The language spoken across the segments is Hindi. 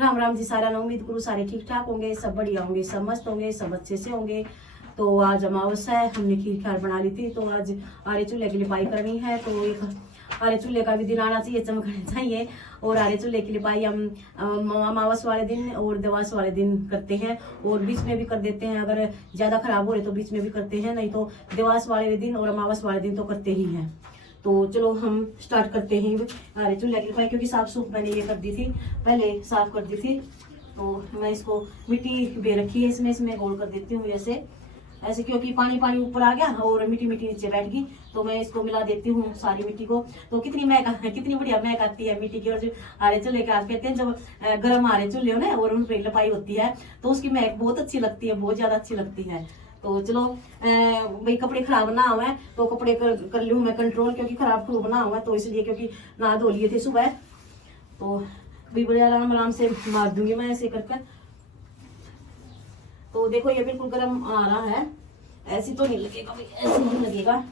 राम राम जी सारा। उम्मीद करूँ सारे ठीक ठाक होंगे, सब बढ़िया होंगे, सब मस्त होंगे, सब अच्छे से होंगे। तो आज अमावस्या है, हमने खीर खार बना ली थी। तो आज आरे चूल्हे की लिपाई करनी है। तो एक आरे चूल्हे का भी दिन आना चाहिए, चमकना चाहिए। और आरे चूल्हे की लिपाई हम अमावस वाले दिन और दिवास वाले दिन करते हैं, और बीच में भी कर देते हैं। अगर ज्यादा खराब हो रहे तो बीच में भी करते हैं, नहीं तो दिवास वाले दिन और अमावस वाले दिन तो करते ही हैं। तो चलो हम स्टार्ट करते हैं अरे चूल्हे की लिपाई, क्योंकि साफ सूफ मैंने ये कर दी थी, पहले साफ कर दी थी। तो मैं इसको मिट्टी बे रखी है, इसमें गोल कर देती हूँ ऐसे ऐसे, क्योंकि पानी पानी ऊपर आ गया और मिट्टी मिट्टी नीचे बैठ गई। तो मैं इसको मिला देती हूँ सारी मिट्टी को। तो कितनी बढ़िया महक आती है मिट्टी की। और जो आरे चूल्हे के आप कहते हैं, जब गर्म आरे चूल्हे हो ना और उन पर लिपाई होती है तो उसकी महक बहुत अच्छी लगती है, बहुत ज्यादा अच्छी लगती है। तो चलो भाई कपड़े खराब ना हुए तो कपड़े कर लूँ मैं कंट्रोल, क्योंकि खराब खूब ना हुआ तो इसलिए, क्योंकि नहा धो लिए थे सुबह। तो भी बड़े आराम आराम से मार दूंगी मैं ऐसे कर। तो देखो ये बिल्कुल गर्म आ रहा है, ऐसे तो नहीं लगेगा भाई, ऐसे नहीं लगेगा।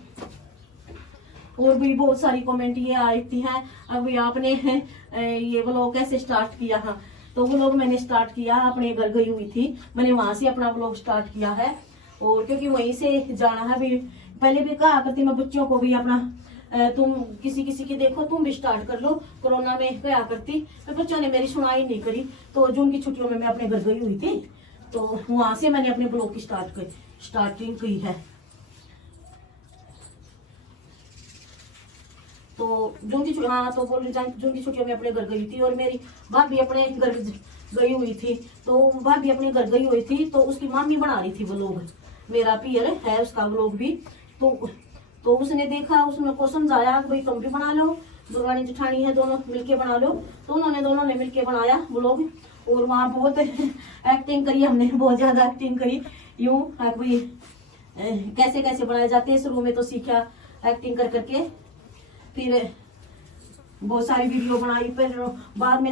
और भी बहुत सारी कमेंट ये आती हैं, अभी आपने ये व्लॉग कैसे स्टार्ट किया। हाँ, तो व्लॉग मैंने स्टार्ट किया अपने घर गई हुई थी, मैंने वहां से अपना व्लॉग स्टार्ट किया है। और क्योंकि वहीं से जाना है, भी पहले भी कहा करती मैं बच्चों को भी अपना तुम किसी किसी की देखो तुम भी स्टार्ट कर लो। कोरोना में क्या करती, तो बच्चों ने मेरी सुनाई नहीं करी। तो जून की छुट्टियों में मैं अपने घर गई हुई थी, तो वहां से मैंने अपने ब्लॉग की स्टार्टिंग की है। तो जून की छुट्टियों में अपने घर गई थी, और मेरी भाभी अपने घर गई हुई थी। तो भाभी अपने घर गई हुई थी, तो उसकी मामी बना रही थी व्लॉग, मेरा पियर है उसका व्लॉग भी। तो उसने देखा, उसने को समझाया भाई तुम भी बना लो, दुर्गानी जेठानी है दोनों मिलके बना लो। तो दोनों ने मिलके बनाया व्लॉग। और वहाँ बहुत एक्टिंग करी हमने, बहुत ज्यादा एक्टिंग करी। यूं भाई कैसे कैसे बनाए जाते हैं, शुरू में तो सीखा एक्टिंग कर करके, फिर बहुत सारी वीडियो बनाई। फिर बाद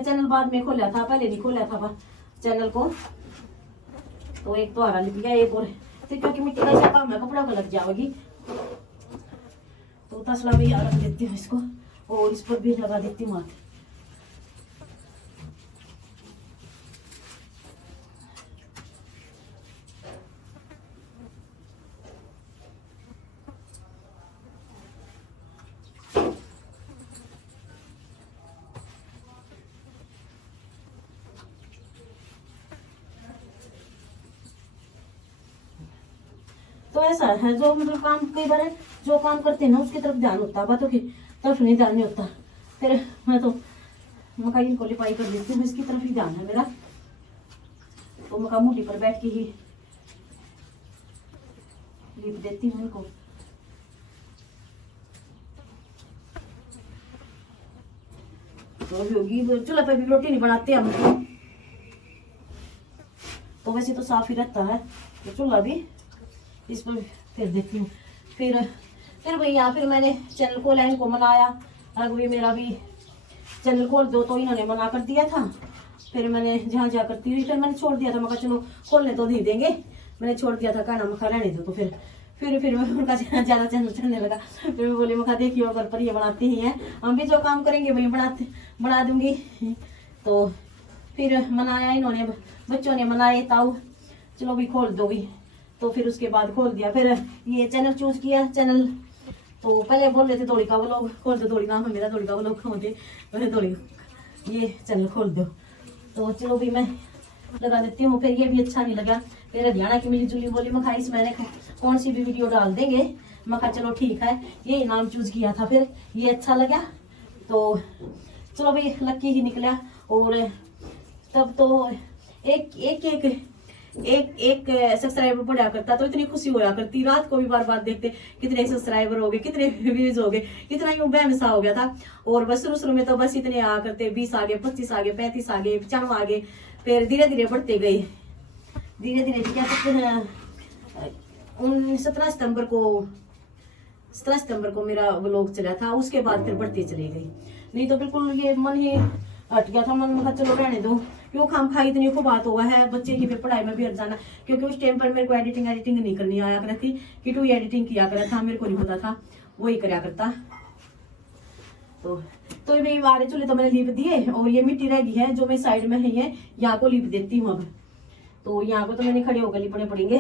में खोला था, पहले नहीं खोला था चैनल को। तो एक तो हरा लिप गया, एक और फिर क्योंकि मिट्टी का काम है, कपड़ा को लग जाएगी। तो तसला में रख देती हूँ इसको, और इस पर भी लगा देती हूँ हाथ। तो ऐसा है, जो मतलब काम कई बार है, जो काम करते हैं ना उसकी तरफ ध्यान होता है, बातों की तरफ नहीं ध्यान नहीं होता। फिर मैं तो मकाई को लिपाई कर देती हूँ, इसकी तरफ ही ध्यान है मेरा। तो मका मुट्ठी पर बैठ के ही लिप देती हूँ इनको। तो होगी चूल्हा पे भी रोटी नहीं बनाते हम, तो वैसे तो साफ ही रहता है। तो चूल्हा भी इस पर फिर देती हूँ। फिर भैया फिर मैंने चैनल को लाइन को मनाया, अगर मेरा भी चैनल खोल दो, तो इन्होंने मना कर दिया था। फिर मैंने जहाँ जा करती हुई फिर मैंने छोड़ दिया था, मैं चलो खोलने तो नहीं देंगे, मैंने छोड़ दिया था, कहना मखा रहने दो। तो फिर उनका ज्यादा चैनल चलने लगा। फिर मैं बोली मखा देखियो अगर पर ये बनाती ही है, हम भी जो काम करेंगे वही बना दूंगी। तो फिर मनाया इन्होंने, बच्चों ने मनाए, ताऊ चलो भी खोल दो भी। तो फिर उसके बाद खोल दिया। फिर ये चैनल चूज किया। चैनल तो पहले बोल रहे थे दौड़ी का व्लॉग खोल दो, दौड़ी नाम है मेरा, दौड़ी का व्लॉग खोल दे, दौड़ी ये चैनल खोल दो। तो चलो भी मैं लगा देती हूँ। फिर ये भी अच्छा नहीं लगा, फिर हरियाणा की मिली जुली बोली मखा इस मैंने कौन सी भी वीडियो डाल देंगे। मखा चलो ठीक है, ये नाम चूज किया था, फिर ये अच्छा लगा। तो चलो भाई लक्की ही निकला। और तब तो एक सब्सक्राइबर बढ़ा करता तो इतनी खुशी होया करती, रात को भी बार बार देखते कितने सब्सक्राइबर हो गए, कितने व्यूज हो गए, इतना यूं बेमिसा हो गया था। और बस शुरू में तो बस इतने आ करते, 20 आ गए, 25 आ गए, 35 आ गए, 95 आ गए। फिर धीरे धीरे बढ़ते गए, धीरे धीरे क्या कहते हैं 17 सितंबर को मेरा व्लॉग चला था, उसके बाद फिर बढ़ती चली गई। नहीं तो बिल्कुल ये मन ही हट गया था, मन का चलो रहने दो, क्यों खाम खाई इतनी को बात हुआ है, बच्चे की फिर पढ़ाई में भी हट जाना। क्योंकि उस टाइम पर मेरे को एडिटिंग नहीं करनी आया करती, किटू एडिटिंग किया करा था, मेरे को नहीं पता था, वही कराया करता। तो ये आरे चूल्हे तो मैंने लीप दिए और ये मिट्टी रह गई है जो मैं साइड में है यहाँ को लीप देती हूँ अब। तो यहाँ को तो मैंने खड़े होकर लिपने पड़ेंगे।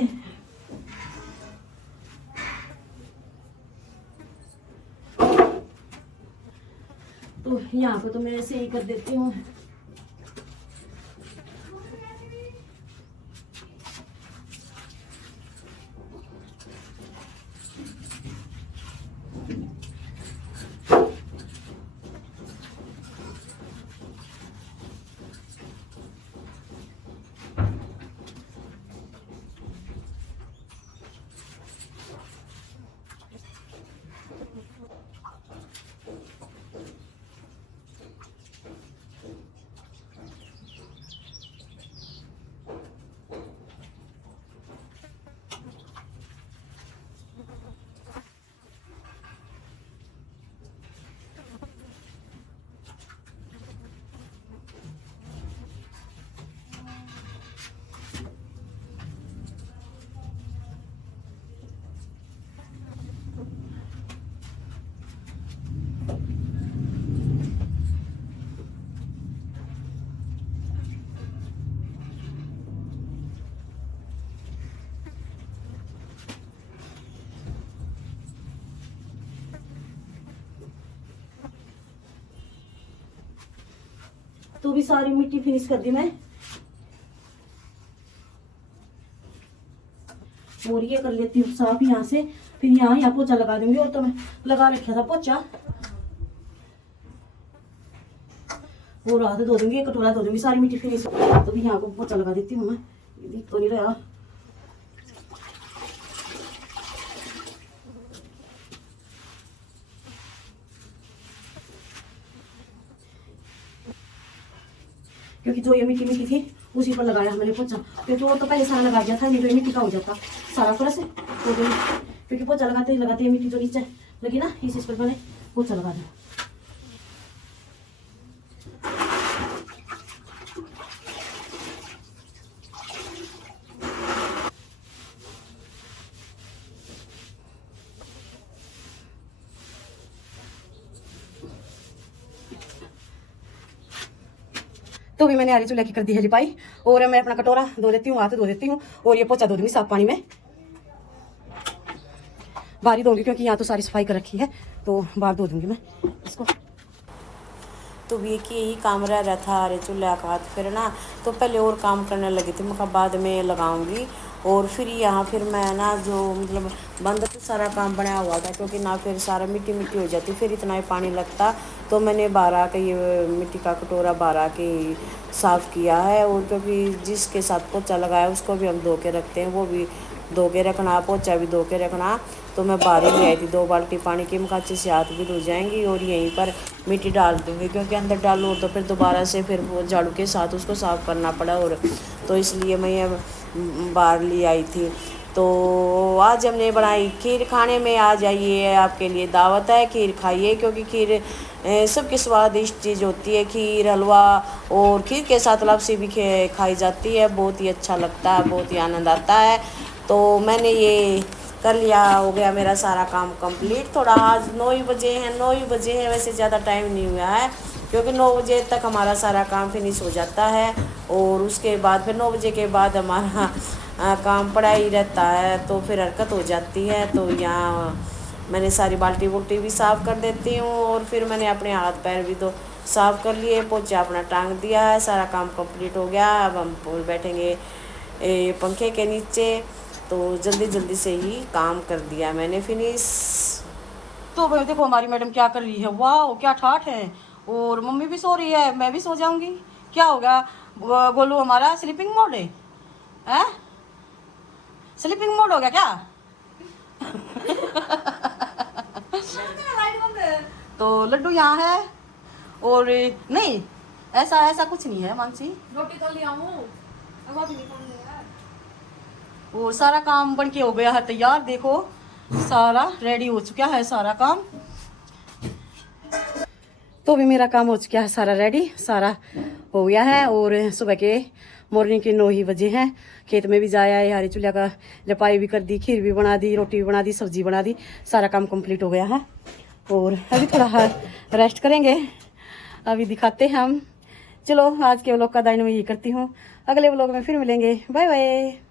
तो यहाँ को तो मैं ऐसे ही कर देती हूँ। तो भी सारी मिट्टी फिनिश कर दी मैं। और ये कर लेती हूँ साफ यहाँ से, फिर यहाँ पोछा लगा दूंगी। और तो मैं लगा रखा था पोछा, वो रात धो दूंगी, कटोरा धो दूंगी, सारी मिट्टी फिनिश। तो भी यहाँ को पोछा लगा देती हूँ मैं, तो नहीं रहा। क्योंकि जो ये मिट्टी थी उसी पर लगाया मैंने पोछा, क्योंकि वो तो पहले सारा लगा दिया था, नहीं तो ये मिट्टी का हो जाता सारा फर्श। तो क्योंकि पोछा लगाते ही मिट्टी जो नीचे लगी ना, इस पर मैंने पोछा लगा दिया। तो भी मैंने आरी चूल्हे की कर दी है लिपाई। और मैं अपना कटोरा धो देती हूँ, हाथ धो देती हूँ, और ये पोछा धो दूंगी साफ पानी में। बाहर धोंगी क्योंकि यहाँ तो सारी सफाई कर रखी है, तो बाहर धो दूंगी मैं इसको। तो भी एक यही काम रह रहा था अरे चूल्हा का हाथ फिर ना, तो पहले और काम करने लगी थी, मैं बाद में लगाऊंगी। और फिर यहाँ फिर मैं ना जो मतलब बंद तो सारा काम बनाया हुआ था, क्योंकि ना फिर सारा मिट्टी हो जाती, फिर इतना ही पानी लगता। तो मैंने बाहर आके ये मिट्टी का कटोरा बाहर आके साफ़ किया है। और क्योंकि जिसके साथ पोछा लगाया उसको भी हम धो के रखते हैं, वो भी धो के रखना, पोछा भी धो के रखना। तो मैं बाहर ही ले आई थी 2 बाल्टी पानी की, मैं अच्छे से हाथ भी धो जाएंगी। और यहीं पर मिट्टी डाल दूँगी, क्योंकि अंदर डालो तो फिर दोबारा से फिर वो झाड़ू के साथ उसको साफ़ करना पड़ा। और तो इसलिए मैं ये बाहर ले आई थी। तो आज हमने बनाई खीर। खाने में आ जाइए, आपके लिए दावत है, खीर खाइए, क्योंकि खीर सबकी स्वादिष्ट चीज़ होती है। खीर, हलवा और खीर के साथ लस्सी भी खाई जाती है, बहुत ही अच्छा लगता है, बहुत ही आनंद आता है। तो मैंने ये कर लिया, हो गया मेरा सारा काम कंप्लीट। थोड़ा आज 9 ही बजे हैं, वैसे ज़्यादा टाइम नहीं हुआ है, क्योंकि 9 बजे तक हमारा सारा काम फिनिश हो जाता है। और उसके बाद फिर 9 बजे के बाद हमारा काम पड़ा ही रहता है, तो फिर हरकत हो जाती है। तो यहाँ मैंने सारी बाल्टी वोल्टी भी साफ़ कर देती हूँ। और फिर मैंने अपने हाथ पैर भी तो साफ़ कर लिए, पोछा अपना टांग दिया है, सारा काम कंप्लीट हो गया। अब हम बैठेंगे पंखे के नीचे। तो जल्दी से ही काम कर दिया मैंने फिनिश। तो भाई देखो हमारी मैडम क्या कर रही है, वाह क्या ठाठ है। और मम्मी भी सो रही है, मैं भी सो जाऊंगी। क्या होगा गोलू, हमारा स्लीपिंग मोड है, हैं? स्लीपिंग मोड हो गया क्या? तो लड्डू यहाँ है। और नहीं ऐसा कुछ नहीं है मानसी, रोटी तो ले आऊं, और सारा काम बन के हो गया है तैयार। देखो सारा रेडी हो चुका है सारा काम। तो भी मेरा काम हो चुका है सारा रेडी, सारा हो गया है। और सुबह के मॉर्निंग के 9 ही बजे हैं। खेत में भी जाया है, हरे चूल्हा का लिपाई भी कर दी, खीर भी बना दी, रोटी भी बना दी, सब्जी बना दी, सारा काम कंप्लीट हो गया है। और अभी थोड़ा रेस्ट करेंगे, अभी दिखाते हैं हम। चलो आज के व्लॉग का दाइन में ये करती हूँ, अगले व्लॉग में फिर मिलेंगे। Bye bye.